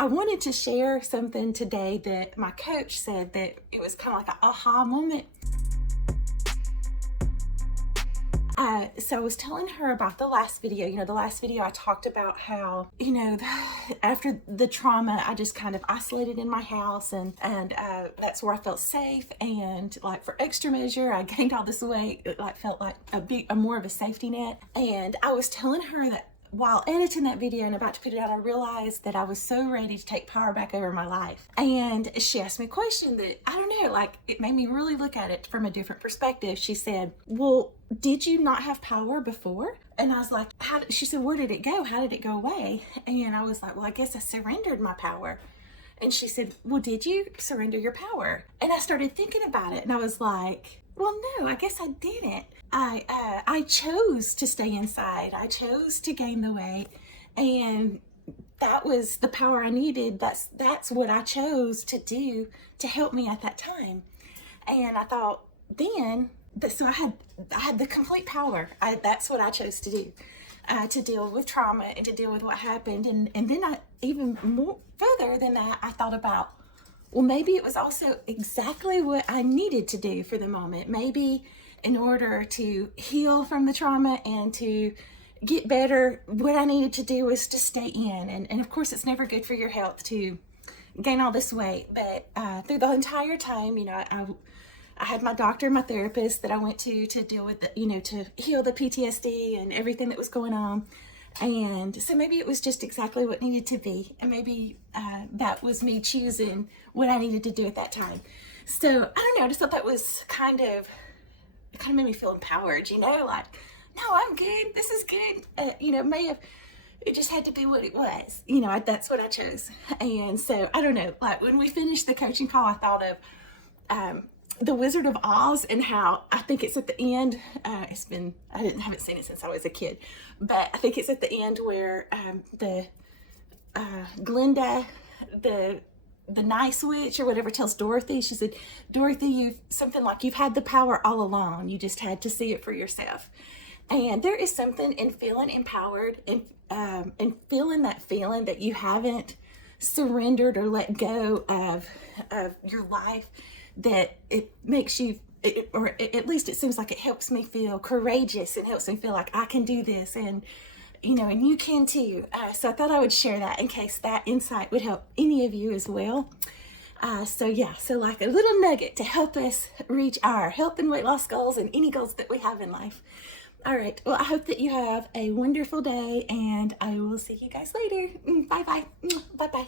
I wanted to share something today that my coach said that it was kind of like an aha moment. So I was telling her about the last video. The last video I talked about how, after the trauma, I just kind of isolated in my house, and that's where I felt safe. And like for extra measure, I gained all this weight. It felt like a more of a safety net. And I was telling her that while editing that video and about to put it out, I realized that I was so ready to take power back over my life. And she asked me a question that, I don't know, it made me really look at it from a different perspective. She said, well, did you not have power before? And I was like, she said, where did it go? How did it go away? And I was like, well, I guess I surrendered my power. And she said, well, did you surrender your power? And I started thinking about it, and I was like, well, no, I guess I didn't. I chose to stay inside. I chose to gain the weight, and that was the power I needed. That's what I chose to do to help me at that time. And I thought then, so I had the complete power. That's what I chose to do, to deal with trauma and to deal with what happened. And then I, even more further than that, I thought about, well, maybe it was also exactly what I needed to do for the moment. Maybe in order to heal from the trauma and to get better, what I needed to do was to stay in. And of course, it's never good for your health to gain all this weight. But through the entire time, I had my doctor, my therapist that I went to deal with, to heal the PTSD and everything that was going on. And so maybe it was just exactly what needed to be. And maybe that was me choosing what I needed to do at that time. So I don't know, I just thought that was it kind of made me feel empowered, no, I'm good. This is good. It just had to be what it was. That's what I chose. And so I don't know, when we finished the coaching call, I thought of The Wizard of Oz, and how I think it's at the end. I haven't seen it since I was a kid, but I think it's at the end where Glinda, the nice witch or whatever, tells Dorothy, she said, Dorothy, you've had the power all along. You just had to see it for yourself. And there is something in feeling empowered and feeling that feeling that you haven't surrendered or let go of your life, that it makes you, or at least it seems like it helps me feel courageous and helps me feel like I can do this, and you can too. So I thought I would share that in case that insight would help any of you as well. So like a little nugget to help us reach our health and weight loss goals and any goals that we have in life. All right. Well, I hope that you have a wonderful day, and I will see you guys later. Bye-bye. Bye-bye.